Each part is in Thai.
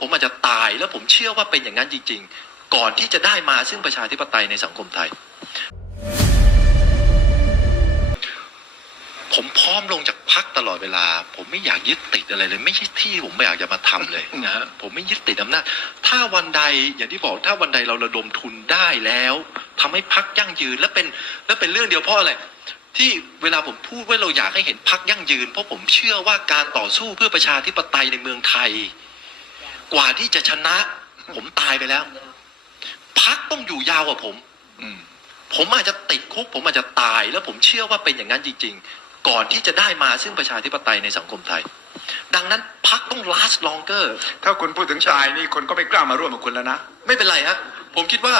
ผมอาจจะตายแล้วผมเชื่อว่าเป็นอย่างนั้นจริง ๆ ก่อนที่จะได้มาซึ่งประชาธิปไตยในสังคมไทย ผมพร้อมลงจากพักตลอดเวลา ผมไม่อยากยึดติดอะไรเลย ไม่ใช่ที่ผมไม่อยากจะมาทำเลยนะฮะผมไม่ยึดติดอำนาจถ้าวันใดอย่างที่บอกถ้าวันใดเราระดมทุนได้แล้วทำให้พักยั่งยืนและเป็นและเป็นเรื่องเดียวเพราะอะไรที่เวลาผมพูดว่าเราอยากให้เห็นพักยั่งยืน เพราะผมเชื่อว่าการต่อสู้เพื่อประชาธิปไตยในเมืองไทย กว่าที่จะชนะ ผมตายไปแล้ว พักต้องอยู่ยาวกว่าผม อืมผมอาจจะติดคุก ผมอาจจะตาย แล้วผมเชื่อว่าเป็นอย่างนั้นจริง ๆ ก่อนที่จะได้มาซึ่งประชาธิปไตยในสังคมไทย ดังนั้นพักต้อง last longer ถ้าคุณพูดถึงตายนี่คนก็ไม่กล้ามาร่วมกับคุณแล้วนะไม่เป็นไรฮะผมคิดว่า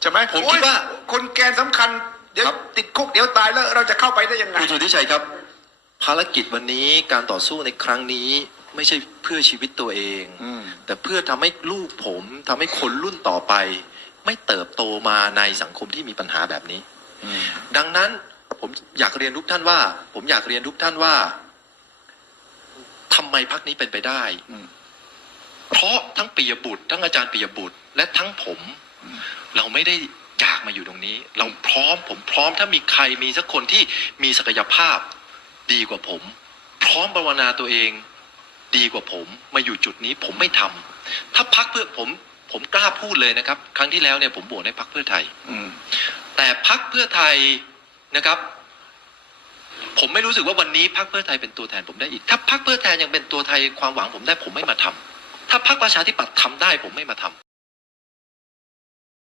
ใช่ไหมผมคิดว่าโอ้ยคนแกนสำคัญ เดี๋ยวครับ ติดคุกเดี๋ยวตายแล้วเราจะเข้าไปได้ยังไง คุณสุทธิชัยครับ ภารกิจวันนี้การต่อสู้ในครั้งนี้ ไม่ใช่เพื่อชีวิตตัวเอง อืม แต่เพื่อทำให้ลูกผมทำให้คนรุ่นต่อไป ไม่เติบโตมาในสังคมที่มีปัญหาแบบนี้ดังนั้นผมอยากเรียนทุกท่านว่า ผมอยากเรียนทุกท่านว่าทำไมพักนี้เป็นไปได้ อืม เพราะทั้งปิยบุตร ทั้งอาจารย์ปิยบุตร และทั้งผม เราไม่ได้อยากมาอยู่ตรงนี้ เราพร้อมผมพร้อมถ้ามีใครมีสักคนที่มีศักยภาพดีกว่าผม พร้อมภาวนาตัวเอง ดีกว่าผมมาอยู่จุดนี้ผมไม่ทำถ้าพักเพื่อผมผมกล้าพูดเลยนะครับ ครั้งที่แล้วเนี่ยผมโหวตให้พักเพื่อไทย อืมแต่พักเพื่อไทยนะครับ ผมไม่รู้สึกว่าวันนี้พักเพื่อไทยเป็นตัวแทนผมได้อีก ถ้าพักเพื่อไทยยังเป็นตัวไทยความหวังผมได้ผมไม่มาทำถ้าพักประชาธิปัตย์ทำได้ผมไม่มาทำ